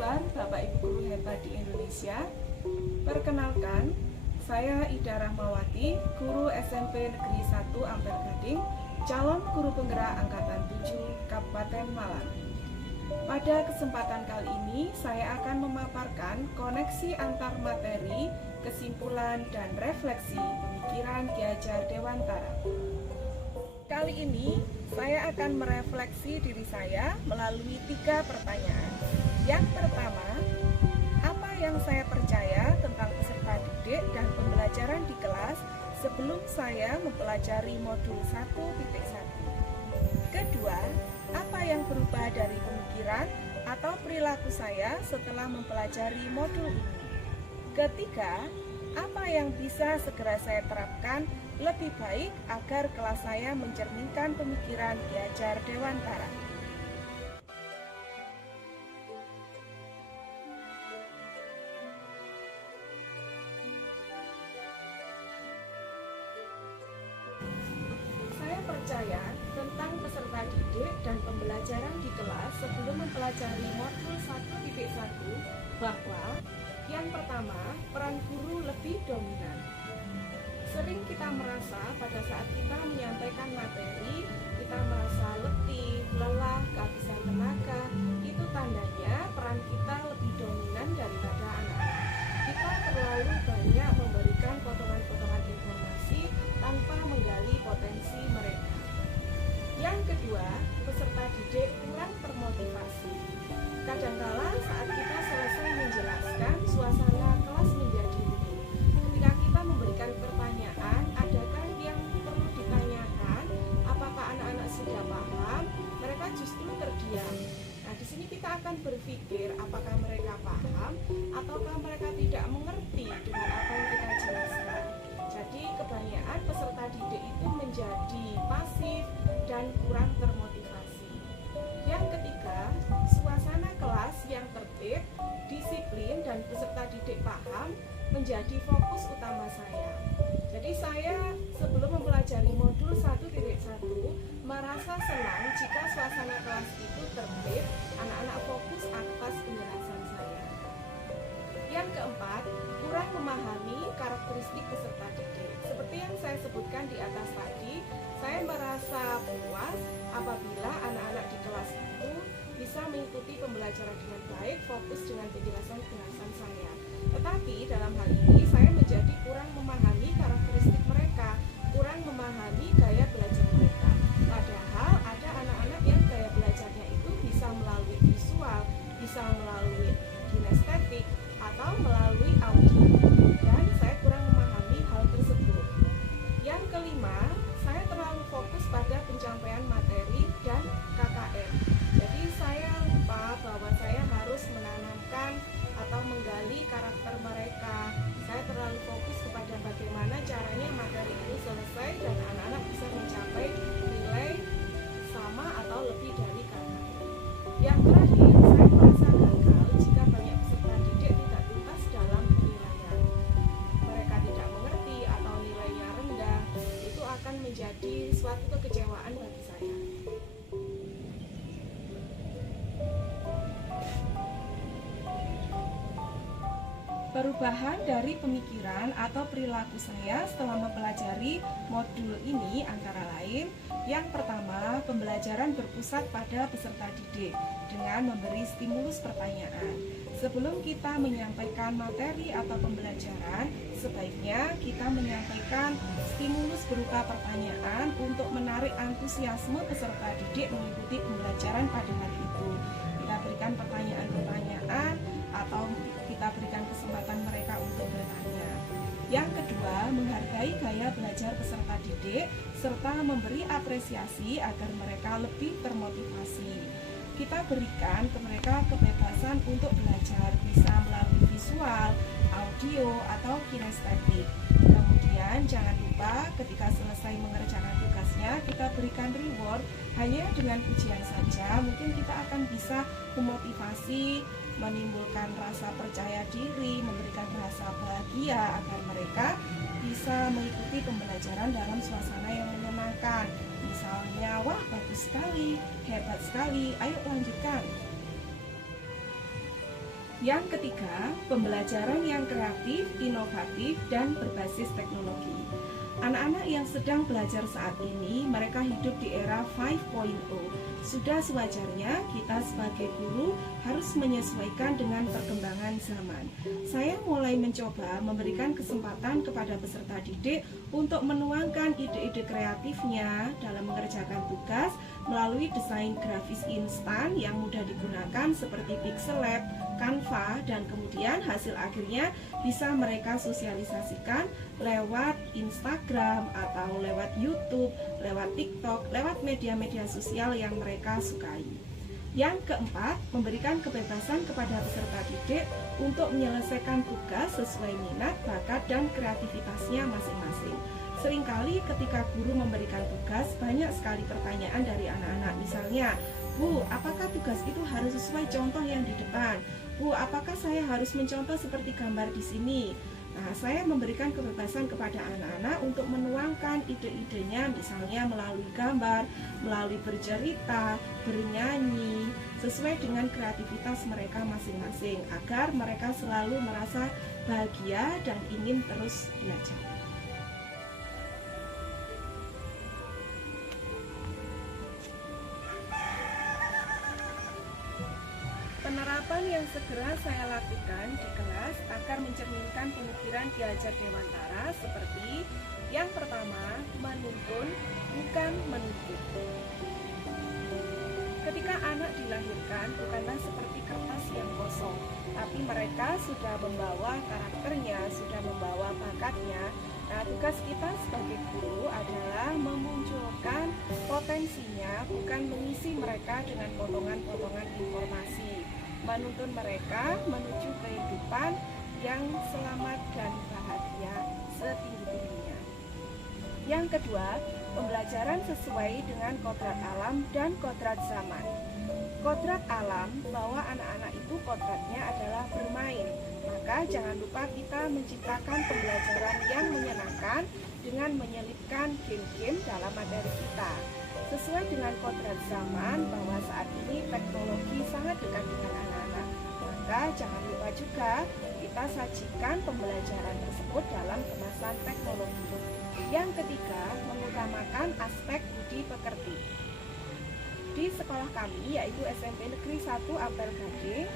kabar Bapak Ibu guru hebat di Indonesia? Perkenalkan, saya Ida Rahmawati, guru SMP Negeri 1 Ampel Gading, calon guru penggerak Angkatan 7 Kabupaten Malang. Pada kesempatan kali ini, saya akan memaparkan koneksi antar materi, kesimpulan, dan refleksi pemikiran Ki Hajar Dewantara. Kali ini, saya akan merefleksi diri saya melalui 3 pertanyaan. Yang pertama, apa yang saya percaya tentang peserta didik dan pembelajaran di kelas sebelum saya mempelajari modul 1.1? Kedua, apa yang berubah dari pemikiran atau perilaku saya setelah mempelajari modul ini? Ketiga, apa yang bisa segera saya terapkan lebih baik agar kelas saya mencerminkan pemikiran Ki Hajar Dewantara? Saya percaya tentang peserta didik dan pembelajaran di kelas sebelum mempelajari modul 1.1 bahwa yang pertama, peran guru lebih dominan. Sering kita merasa pada saat kita menyampaikan materi, kita merasa letih, lelah, kehabisan tenaga. Itu tandanya peran kita lebih dominan daripada anak-anak. Kita terlalu banyak memberikan potongan-potongan informasi tanpa menggali potensi mereka. Yang kedua, peserta didik kurang termotivasi. Kadangkala saat kita selesai menjelaskan, suasana kelas menjadi riuh. Ketika kita memberikan pertanyaan, adakah yang perlu ditanyakan? Apakah anak-anak sudah paham? Mereka justru terdiam. Nah, di sini kita akan berpikir apakah mereka paham ataukah mereka tidak mengerti dengan apa yang kita jelaskan. Jadi kebanyakan peserta didik itu menjadi pasif dan kurang termotivasi. Yang ketiga, suasana kelas yang tertib, disiplin, dan peserta didik paham menjadi fokus utama saya. Jadi saya sebelum mempelajari modul 1.1 merasa senang jika suasana kelas itu tertib, anak-anak fokus atas penjelasan saya. Yang keempat, kurang memahami karakteristik peserta didik. Seperti yang saya sebutkan di atas tadi, saya merasa puas apabila anak-anak di kelas itu bisa mengikuti pembelajaran dengan baik, fokus dengan penjelasan-penjelasan saya. Tetapi dalam hal ini saya menjadi kurang memahami karakteristik mereka, kurang memahami gaya belajar mereka. Padahal ada anak-anak yang gaya belajarnya itu bisa melalui visual, bisa melalui kinestetik, atau melalui audio, dan saya kurang memahami hal tersebut. Yang kelima, saya terlalu fokus pada pencapaian materi dan KKM. Jadi saya lupa bahwa saya harus menanamkan atau menggali karakter mereka. Saya terlalu fokus kepada bagaimana caranya materi itu selesai dan anak-anak bisa mencapai nilai sama atau lebih dari KKM. Yang terakhir, saya merasa gagal jika banyak peserta didik tidak tuntas dalam penilaian. Mereka tidak mengerti atau nilainya rendah, itu akan menjadi suatu kekecewaan bagi saya. Perubahan dari pemikiran atau perilaku saya setelah mempelajari modul ini antara lain, yang pertama, pembelajaran berpusat pada peserta didik dengan memberi stimulus pertanyaan. Sebelum kita menyampaikan materi atau pembelajaran, sebaiknya kita menyampaikan stimulus berupa pertanyaan untuk menarik antusiasme peserta didik mengikuti pembelajaran pada hari itu. Kita berikan pertanyaan-pertanyaan atau kita berikan kesempatan mereka untuk bertanya. Yang kedua, menghargai gaya belajar peserta didik serta memberi apresiasi agar mereka lebih termotivasi. Kita berikan ke mereka kebebasan untuk belajar, bisa melalui visual, audio, atau kinestetik. Kemudian jangan lupa ketika selesai mengerjakan tugasnya, kita berikan reward. Hanya dengan pujian saja mungkin kita akan bisa memotivasi, menimbulkan rasa percaya diri, memberikan rasa bahagia agar mereka bisa mengikuti pembelajaran dalam suasana yang menyenangkan. Misalnya, wah bagus sekali, hebat sekali, ayo lanjutkan. Yang ketiga, pembelajaran yang kreatif, inovatif, dan berbasis teknologi. Anak-anak yang sedang belajar saat ini, mereka hidup di era 5.0. Sudah sewajarnya kita sebagai guru harus menyesuaikan dengan perkembangan zaman. Saya mulai mencoba memberikan kesempatan kepada peserta didik untuk menuangkan ide-ide kreatifnya dalam mengerjakan tugas melalui desain grafis instan yang mudah digunakan seperti Pixel Lab, Canva, dan kemudian hasil akhirnya bisa mereka sosialisasikan lewat Instagram atau lewat YouTube, lewat TikTok, lewat media-media sosial yang mereka sukai. Yang keempat, memberikan kebebasan kepada peserta didik untuk menyelesaikan tugas sesuai minat, bakat, dan kreativitasnya masing-masing. Seringkali ketika guru memberikan tugas, banyak sekali pertanyaan dari anak-anak. Misalnya, Bu, apakah tugas itu harus sesuai contoh yang di depan? Bu, apakah saya harus mencontoh seperti gambar di sini? Nah, saya memberikan kebebasan kepada anak-anak untuk menuangkan ide-idenya, misalnya melalui gambar, melalui bercerita, bernyanyi, sesuai dengan kreativitas mereka masing-masing, agar mereka selalu merasa bahagia dan ingin terus belajar. Penerapan yang segera saya lakukan di kelas agar mencerminkan pemikiran Ki Hajar Dewantara seperti yang pertama, menuntun bukan menuntut. Ketika anak dilahirkan bukanlah seperti kertas yang kosong, tapi mereka sudah membawa karakternya, sudah membawa bakatnya. Nah, tugas kita sebagai guru adalah memunculkan potensinya, bukan mengisi mereka dengan potongan-potongan informasi, menuntun mereka menuju kehidupan yang selamat dan bahagia setinggi-tingginya. Yang kedua, pembelajaran sesuai dengan kodrat alam dan kodrat zaman. Kodrat alam bahwa anak-anak itu kodratnya adalah bermain. Maka jangan lupa kita menciptakan pembelajaran yang menyenangkan dengan menyelipkan game-game dalam materi kita. Sesuai dengan kodrat zaman bahwa saat ini teknologi sangat dekat dengan anak-anak, maka jangan lupa juga kita sajikan pembelajaran tersebut dalam kemasan teknologi. Yang ketiga, mengutamakan aspek budi pekerti. Di sekolah kami, yaitu SMP Negeri 1 Ampel Gading,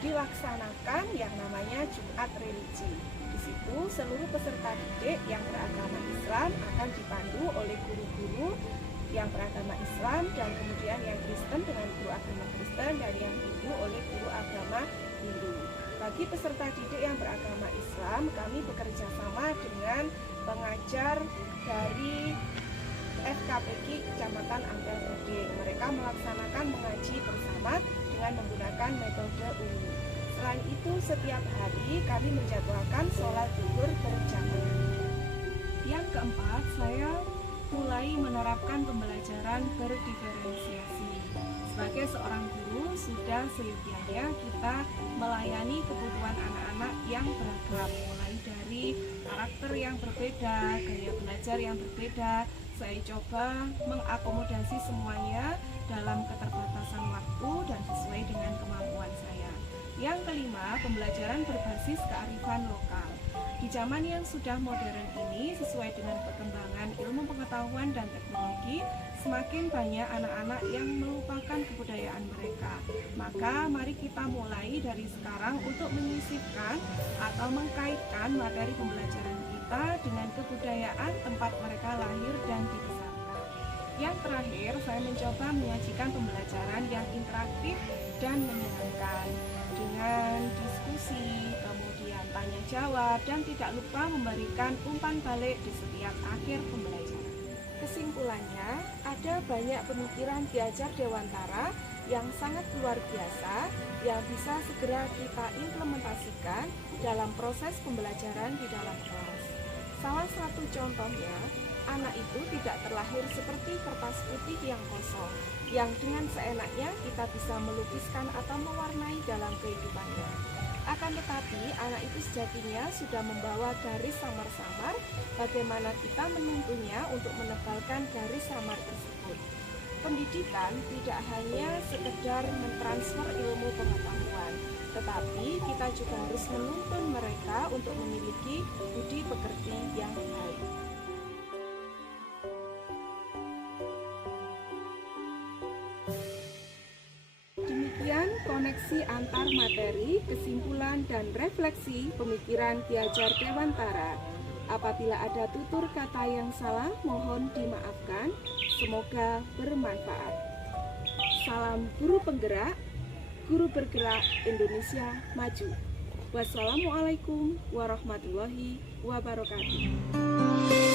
dilaksanakan yang namanya Jumat Religi. Di situ seluruh peserta didik yang beragama Islam akan dipandu oleh guru-guru yang beragama Islam, dan kemudian yang Kristen dengan guru agama Kristen, dan yang Hindu oleh guru agama Hindu. Bagi peserta didik yang beragama Islam, kami bekerja sama dengan pengajar dari FKPG Kecamatan Ampel Gading. Mereka melaksanakan mengaji bersama dengan menggunakan metode UNI. Selain itu, setiap hari kami menjadwalkan sholat zuhur berjamaah. Yang keempat, saya mulai menerapkan pembelajaran berdiferensiasi. Sebagai seorang guru, sudah seyogyanya kita melayani kebutuhan anak-anak yang beragam, mulai dari karakter yang berbeda, gaya belajar yang berbeda. Saya coba mengakomodasi semuanya dalam keterbatasan waktu dan sesuai dengan kemampuan saya. Yang kelima, pembelajaran berbasis kearifan lokal. Di zaman yang sudah modern ini, sesuai dengan perkembangan ilmu pengetahuan dan teknologi, semakin banyak anak-anak yang melupakan kebudayaan mereka. Maka mari kita mulai dari sekarang untuk menyisipkan atau mengkaitkan materi pembelajaran kita dengan kebudayaan tempat mereka lahir dan dibesarkan. Yang terakhir, saya mencoba menyajikan pembelajaran yang interaktif dan menyenangkan dengan diskusi, kemudian tanya jawab, dan tidak lupa memberikan umpan balik di setiap akhir pembelajaran. Kesimpulannya, ada banyak pemikiran Ki Hajar Dewantara yang sangat luar biasa yang bisa segera kita implementasikan dalam proses pembelajaran di dalam kelas. Salah satu contohnya, anak itu tidak terlahir seperti kertas putih yang kosong, yang dengan seenaknya kita bisa melukiskan atau mewarnai dalam kehidupannya. Akan tetapi, anak itu sejatinya sudah membawa garis samar-samar, bagaimana kita menuntunnya untuk menebalkan garis samar tersebut. Pendidikan tidak hanya sekedar mentransfer ilmu pengetahuan, tetapi kita juga harus menuntun mereka untuk memiliki budi pekerti yang baik. Demikian koneksi antar materi, kesimpulan, dan refleksi pemikiran Ki Hajar Dewantara. Apabila ada tutur kata yang salah, mohon dimaafkan. Semoga bermanfaat. Salam guru penggerak, guru bergerak Indonesia maju. Wassalamualaikum warahmatullahi wabarakatuh.